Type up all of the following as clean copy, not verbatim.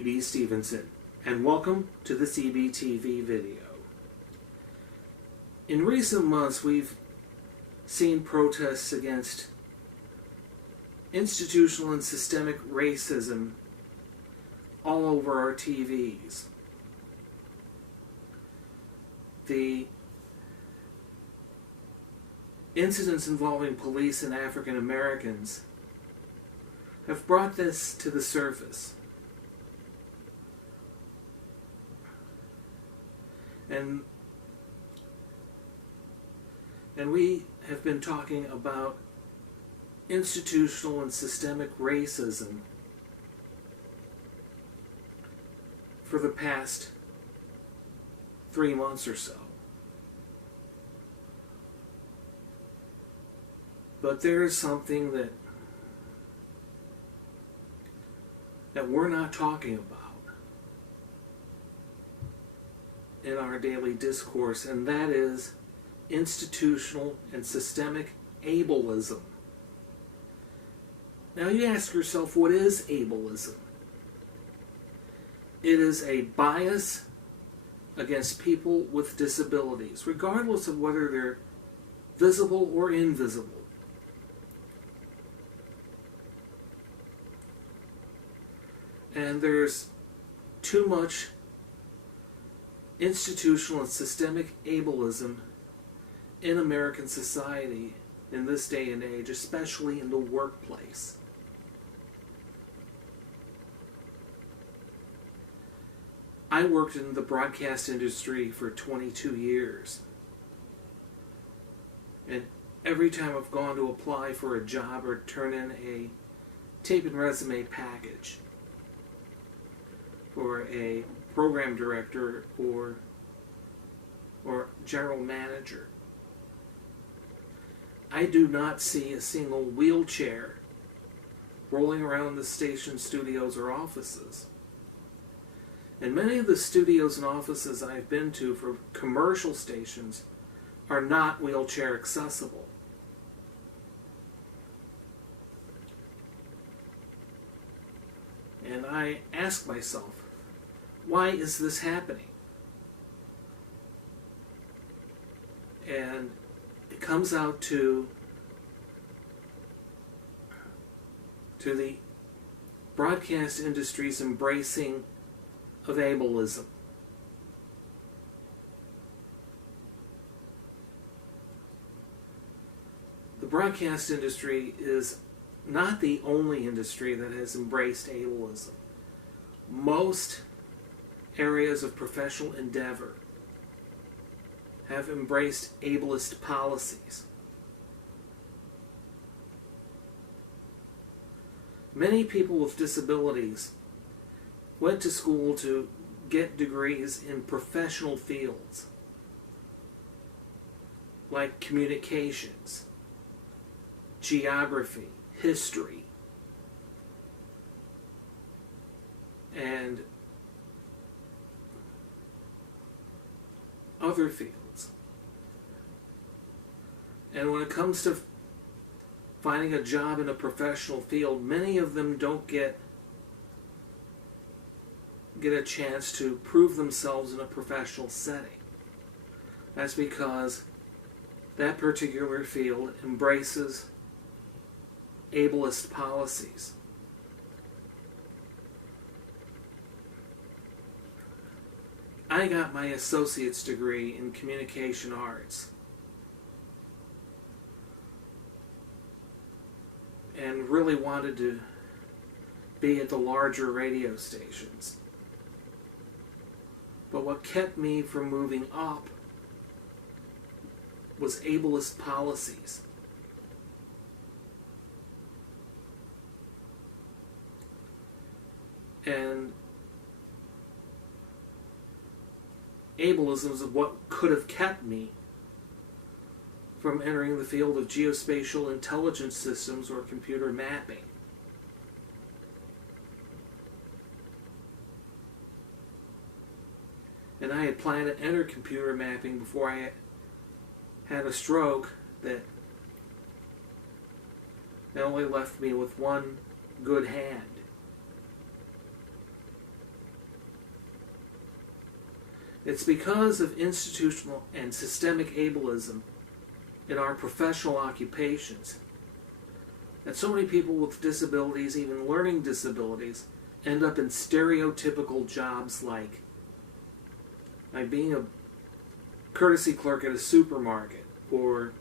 E.B. Stevenson, and welcome to this EBTV video. In recent months, we've seen protests against institutional and systemic racism all over our TVs. The incidents involving police and African Americans have brought this to the surface. And we have been talking about institutional and systemic racism for the past 3 months or so. But there is something that we're not talking about in our daily discourse, and that is institutional and systemic ableism. Now you ask yourself, what is ableism? It is a bias against people with disabilities, regardless of whether they're visible or invisible. And there's too much institutional and systemic ableism in American society in this day and age, especially in the workplace. I worked in the broadcast industry for 22 years. And every time I've gone to apply for a job or turn in a tape and resume package for a program director or general manager, I do not see a single wheelchair rolling around the station studios or offices. And many of the studios and offices I've been to for commercial stations are not wheelchair accessible. And I ask myself, why is this happening? And it comes out to the broadcast industry's embracing of ableism. The broadcast industry is not the only industry that has embraced ableism. Most areas of professional endeavor have embraced ableist policies. Many people with disabilities went to school to get degrees in professional fields like communications, geography, history, and other fields. And when it comes to finding a job in a professional field, many of them don't get a chance to prove themselves in a professional setting. That's because that particular field embraces ableist policies. I got my associate's degree in communication arts and really wanted to be at the larger radio stations. But what kept me from moving up was ableist policies. And ableism is what could have kept me from entering the field of geospatial intelligence systems or computer mapping. And I had planned to enter computer mapping before I had a stroke that only left me with one good hand. It's because of institutional and systemic ableism in our professional occupations that so many people with disabilities, even learning disabilities, end up in stereotypical jobs like being a courtesy clerk at a supermarket or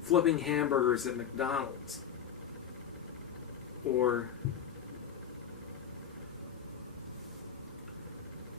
flipping hamburgers at McDonald's or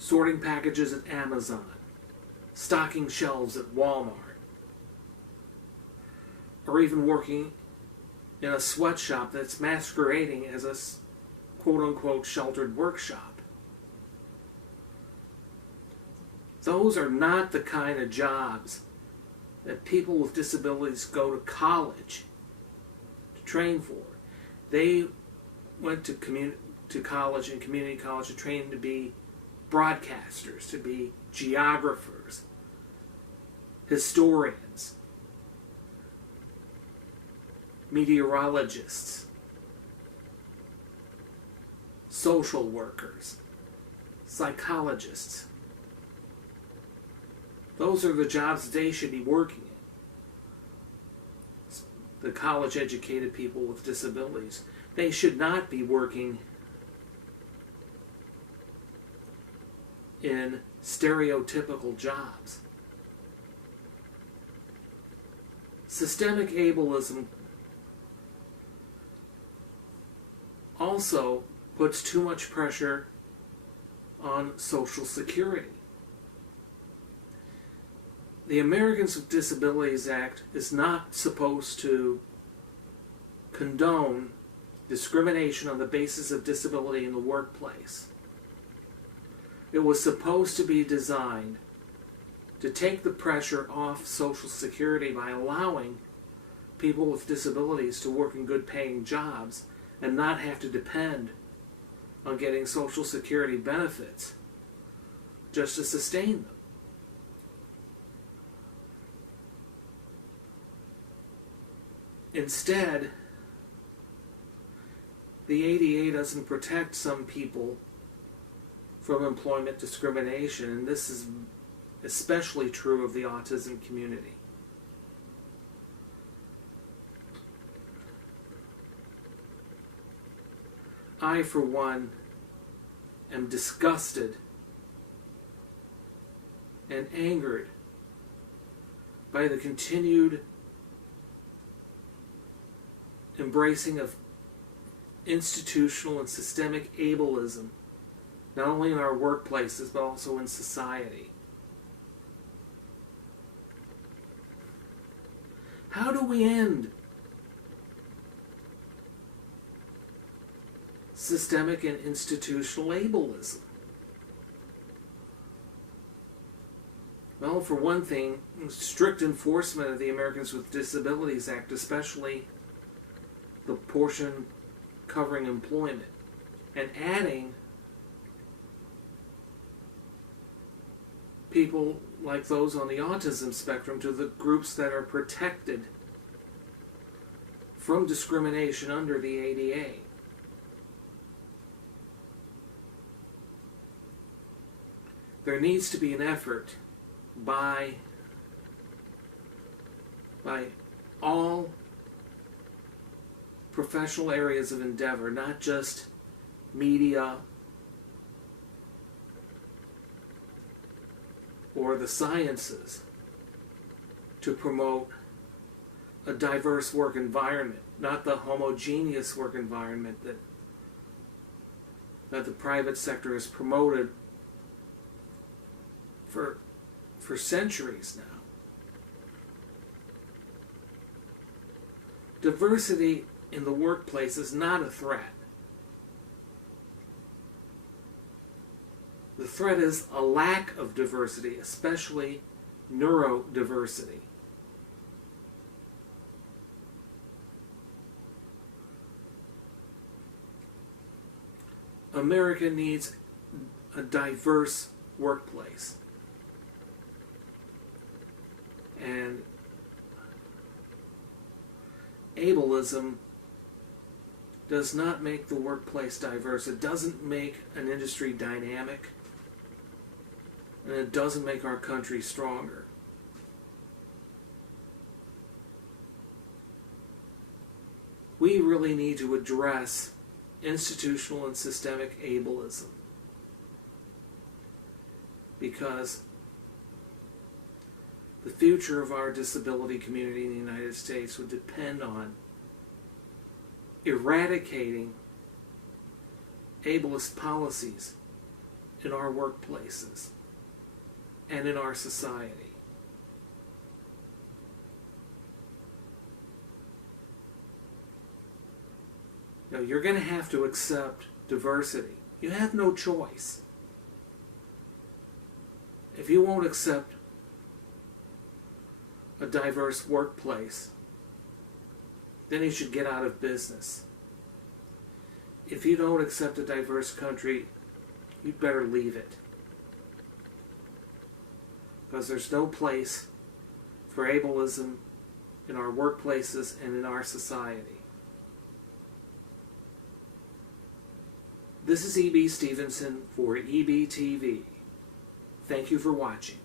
sorting packages at Amazon, stocking shelves at Walmart, or even working in a sweatshop that's masquerading as a quote-unquote sheltered workshop. Those are not the kind of jobs that people with disabilities go to college to train for. They went to college and community college to train to be broadcasters, to be geographers, historians, meteorologists, social workers, psychologists. Those are the jobs they should be working in. The college-educated people with disabilities. They should not be working in stereotypical jobs. Systemic ableism also puts too much pressure on Social Security. The Americans with Disabilities Act is not supposed to condone discrimination on the basis of disability in the workplace. It was supposed to be designed to take the pressure off Social Security by allowing people with disabilities to work in good paying jobs and not have to depend on getting Social Security benefits just to sustain them. Instead, the ADA doesn't protect some people from employment discrimination, and this is especially true of the autism community. I, for one, am disgusted and angered by the continued embracing of institutional and systemic ableism, not only in our workplaces but also in society. How do we end systemic and institutional ableism? Well, for one thing, strict enforcement of the Americans with Disabilities Act, especially the portion covering employment, and adding people like those on the autism spectrum to the groups that are protected from discrimination under the ADA. There needs to be an effort by all professional areas of endeavor, not just media or the sciences, to promote a diverse work environment, not the homogeneous work environment that the private sector has promoted for centuries now. Diversity in the workplace is not a threat. The threat is a lack of diversity, especially neurodiversity. America needs a diverse workplace. And ableism does not make the workplace diverse. It doesn't make an industry dynamic. and it doesn't make our country stronger. We really need to address institutional and systemic ableism, because the future of our disability community in the United States would depend on eradicating ableist policies in our workplaces and in our society. Now, you're going to have to accept diversity. You have no choice. If you won't accept a diverse workplace, then you should get out of business. If you don't accept a diverse country, you'd better leave it. Because there's no place for ableism in our workplaces and in our society. This is E.B. Stevenson for EBTV. Thank you for watching.